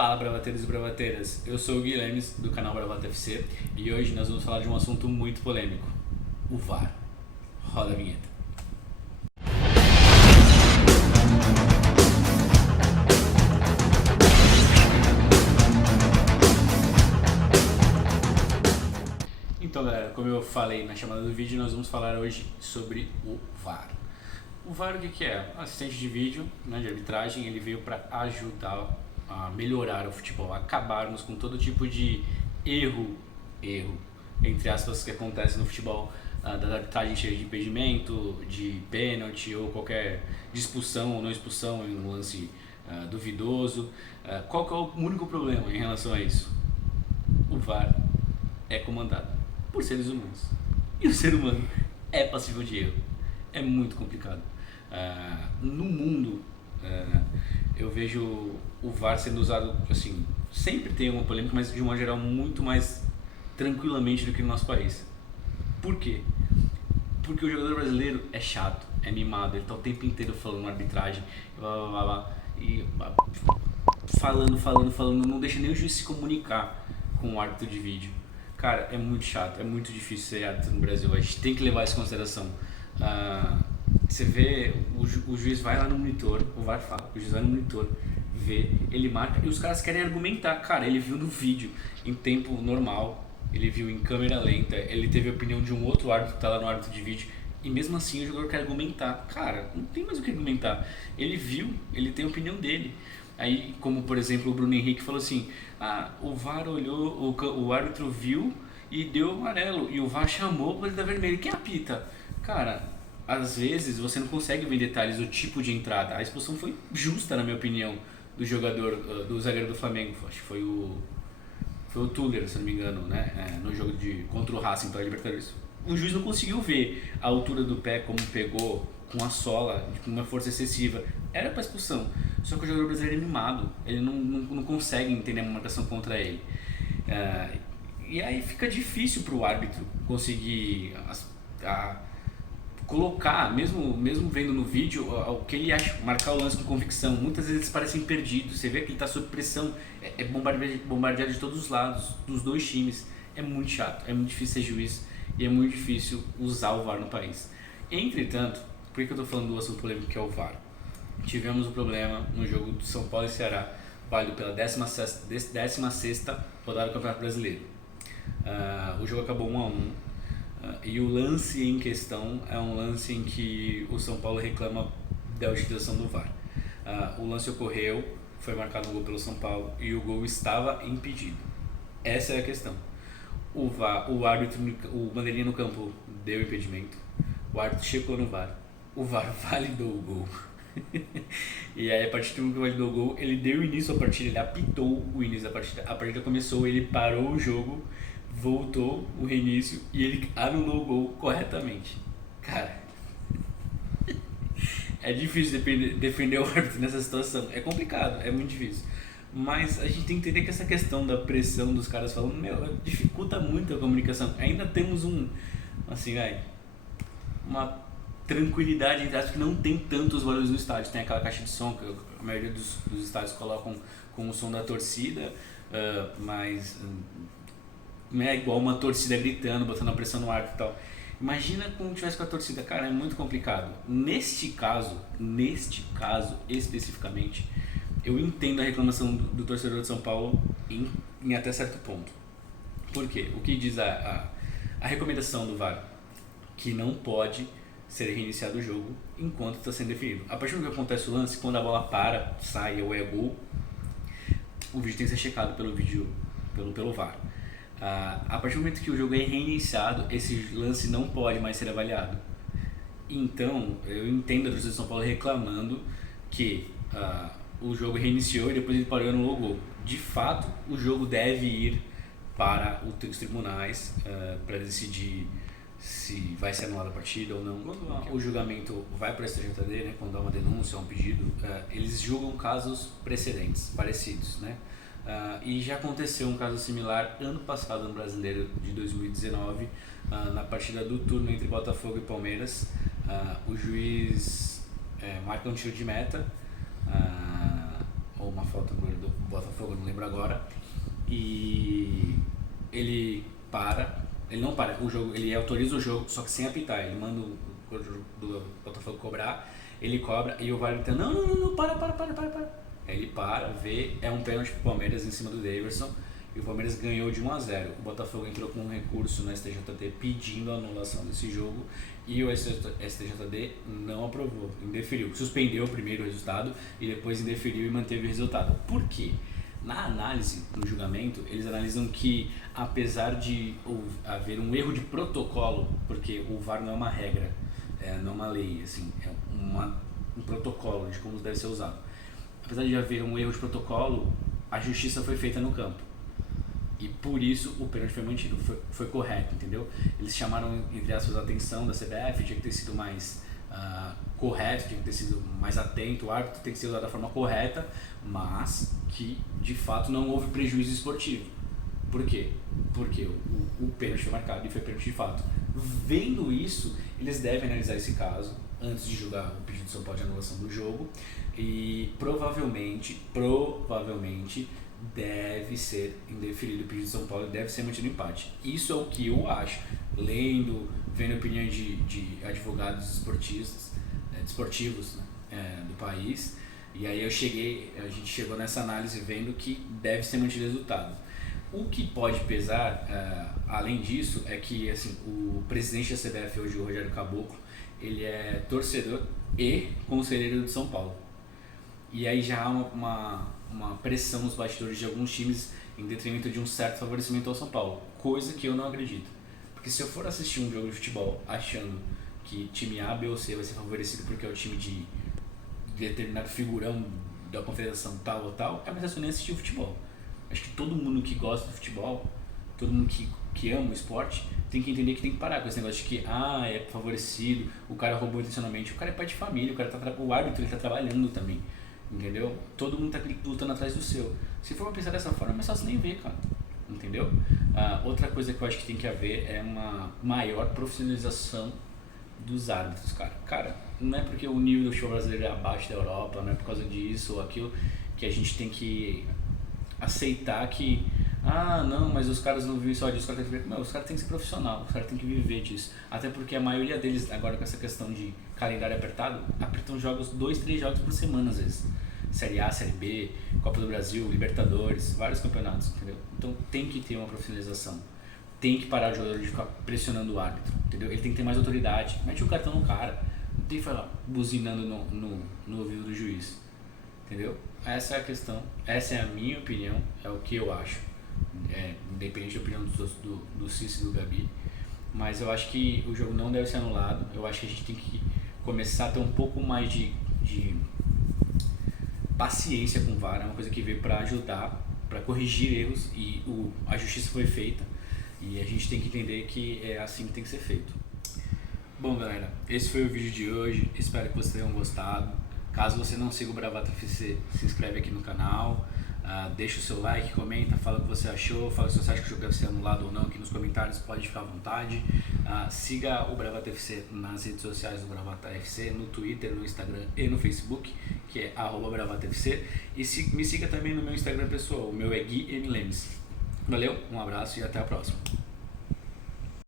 Fala, bravateiros e bravateiras, eu sou o Guilherme do canal Bravata FC e hoje nós vamos falar de um assunto muito polêmico, o VAR. Roda a vinheta. Então galera, como eu falei na chamada do vídeo, nós vamos falar hoje sobre o VAR. O VAR o que é? Assistente de vídeo, né, de arbitragem, ele veio para ajudar a melhorar o futebol, acabarmos com todo tipo de erro, entre aspas, que acontece no futebol, da arbitragem cheia de impedimento, de pênalti ou qualquer de expulsão ou não expulsão em um lance duvidoso. Qual que é o único problema em relação a isso? O VAR é comandado por seres humanos e o ser humano é passível de erro. É muito complicado. No mundo, eu vejo o VAR sendo usado, assim, sempre tem uma polêmica, mas de uma geral muito mais tranquilamente do que no nosso país. Por quê? Porque o jogador brasileiro é chato, é mimado, ele tá o tempo inteiro falando arbitragem, e falando, não deixa nem o juiz se comunicar com o árbitro de vídeo. Cara, é muito chato, é muito difícil ser árbitro no Brasil, a gente tem que levar isso em consideração. Você vê, o juiz vai lá no monitor, o VAR fala, o juiz vai no monitor, vê, ele marca e os caras querem argumentar. Cara, ele viu no vídeo em tempo normal, ele viu em câmera lenta, ele teve a opinião de um outro árbitro que tá lá no árbitro de vídeo e mesmo assim o jogador quer argumentar. Cara, não tem mais o que argumentar. Ele viu, ele tem a opinião dele. Aí, como por exemplo o Bruno Henrique falou assim, o VAR olhou, o árbitro viu e deu amarelo, e o VAR chamou para ele dar vermelho. Quem apita? Cara, às vezes você não consegue ver detalhes do tipo de entrada. A expulsão foi justa, na minha opinião, do jogador, do zagueiro do Flamengo. Acho que foi o Tuller, se não me engano, né? No jogo contra o Racing pela Libertadores. O juiz não conseguiu ver a altura do pé, como pegou com a sola, com uma força excessiva. Era para expulsão. Só que o jogador brasileiro é mimado. Ele não consegue entender uma marcação contra ele. E aí fica difícil para o árbitro conseguir colocar, mesmo vendo no vídeo, o que ele acha, marcar o lance com convicção. Muitas vezes eles parecem perdidos, você vê que ele está sob pressão, é bombardeado de todos os lados, dos dois times. É muito chato, é muito difícil ser juiz e é muito difícil usar o VAR no país. Entretanto, por que eu estou falando do assunto polêmico que é o VAR? Tivemos um problema no jogo do São Paulo e Ceará, válido pela 16ª rodada do Campeonato Brasileiro. O jogo acabou 1-1. E o lance em questão é um lance em que o São Paulo reclama da utilização do VAR. O lance ocorreu, foi marcado um gol pelo São Paulo e o gol estava impedido. Essa é a questão. O árbitro, o bandeirinha no campo deu impedimento, o árbitro checou no VAR, o VAR validou o gol. E aí, a partir do momento que validou o gol, ele deu início à partida, ele apitou o início da partida. A partida começou, ele parou o jogo, voltou o reinício e ele anulou o gol corretamente. Cara, é difícil defender o árbitro nessa situação. É complicado, é muito difícil. Mas a gente tem que entender que essa questão da pressão dos caras falando, dificulta muito a comunicação. Ainda temos uma tranquilidade entre aspas, que não tem tantos barulhos no estádio. Tem aquela caixa de som que a maioria dos estádios colocam com o som da torcida, mas não é igual uma torcida gritando, botando a pressão no árbitro e tal. Imagina como tivesse com a torcida, cara, é muito complicado. Neste caso especificamente, eu entendo a reclamação do torcedor de São Paulo em até certo ponto. Por quê? O que diz a recomendação do VAR? Que não pode ser reiniciado o jogo enquanto está sendo definido. A partir do que acontece o lance, quando a bola para, sai ou é gol, o vídeo tem que ser checado pelo VAR. A partir do momento que o jogo é reiniciado, esse lance não pode mais ser avaliado. Então, eu entendo a torcida de São Paulo reclamando que o jogo reiniciou e depois ele parou no gol. De fato, o jogo deve ir para os tribunais para decidir se vai ser anulada a partida ou não. Quando o julgamento vai para o STJD, né, quando há uma denúncia ou um pedido, eles julgam casos precedentes, parecidos, né? E já aconteceu um caso similar ano passado no Brasileiro de 2019, na partida do turno entre Botafogo e Palmeiras. O juiz marca um tiro de meta, ou uma falta do Botafogo, não lembro lembro agora. E ele não para, o jogo, ele autoriza o jogo, só que sem apitar, ele manda o do Botafogo cobrar, ele cobra e o VAR grita, não, para. Aí ele para, vê, é um pênalti pro Palmeiras em cima do Daverson, e o Palmeiras ganhou de 1-0. O Botafogo entrou com um recurso no STJD pedindo a anulação desse jogo, e o STJD não aprovou, indeferiu, suspendeu o primeiro resultado e depois indeferiu e manteve o resultado. Por quê? Na análise, no julgamento, eles analisam que, apesar de haver um erro de protocolo, porque o VAR não é uma regra, não é uma lei, assim, é um protocolo de como deve ser usado. Apesar de haver um erro de protocolo, a justiça foi feita no campo. E por isso o pênalti foi mantido, foi correto, entendeu? Eles chamaram, entre aspas, a atenção da CBF, tinha que ter sido mais correto, tinha que ter sido mais atento, o árbitro tem que ser usado da forma correta, mas que de fato não houve prejuízo esportivo. Por quê? Porque o pênalti foi marcado e foi pênalti de fato. Vendo isso, eles devem analisar esse caso antes de julgar o pedido de São Paulo de anulação do jogo, e provavelmente deve ser indeferido o pedido de São Paulo e deve ser mantido o empate. Isso é o que eu acho, vendo a opinião de advogados desportivos do país, e aí a gente chegou nessa análise vendo que deve ser mantido o resultado. O que pode pesar, além disso, é que assim, o presidente da CBF hoje, o Rogério Caboclo, ele é torcedor e conselheiro de São Paulo. E aí já há uma pressão nos bastidores de alguns times em detrimento de um certo favorecimento ao São Paulo, coisa que eu não acredito. Porque se eu for assistir um jogo de futebol achando que time A, B ou C vai ser favorecido porque é o time de determinado figurão da confederação tal ou tal, é mais nem assistir o futebol. Acho que todo mundo que gosta do futebol, todo mundo que ama o esporte, tem que entender que tem que parar com esse negócio de que é favorecido, o cara roubou intencionalmente. O cara é pai de família, o árbitro ele tá trabalhando também, entendeu? Todo mundo tá lutando atrás do seu. Se for pensar dessa forma, é mais fácil nem ver, cara, entendeu? Outra coisa que eu acho que tem que haver é uma maior profissionalização dos árbitros, cara. Cara, não é porque o nível do futebol brasileiro é abaixo da Europa, não é por causa disso ou aquilo, que a gente tem que aceitar que não, mas os caras não vivem só disso, os caras têm que ser profissional, os caras têm que viver disso. Até porque a maioria deles, agora com essa questão de calendário apertado, apertam jogos, 2-3 jogos por semana às vezes. Série A, Série B, Copa do Brasil, Libertadores, vários campeonatos, entendeu? Então tem que ter uma profissionalização. Tem que parar o jogador de ficar pressionando o árbitro, entendeu? Ele tem que ter mais autoridade. Mete o cartão no cara, não tem que falar buzinando no ouvido do juiz, entendeu? Essa é a questão, essa é a minha opinião, é o que eu acho. Independente da opinião do Cício e do Gabi, mas eu acho que o jogo não deve ser anulado. Eu acho que a gente tem que começar a ter um pouco mais de paciência com o VAR. É uma coisa que veio para ajudar, para corrigir erros, e a justiça foi feita e a gente tem que entender que é assim que tem que ser feito. Bom, galera, esse foi o vídeo de hoje, espero que vocês tenham gostado. Caso você não siga o Bravata FC, se inscreve aqui no canal, deixa o seu like, comenta, fala o que você achou, fala se você acha que o jogo deve ser anulado ou não aqui nos comentários, pode ficar à vontade. Siga o Bravata FC nas redes sociais do Bravata FC, no Twitter, no Instagram e no Facebook, que é @BravataFC, e me siga também no meu Instagram pessoal, o meu é Gui M. Lemes. Valeu, um abraço e até a próxima.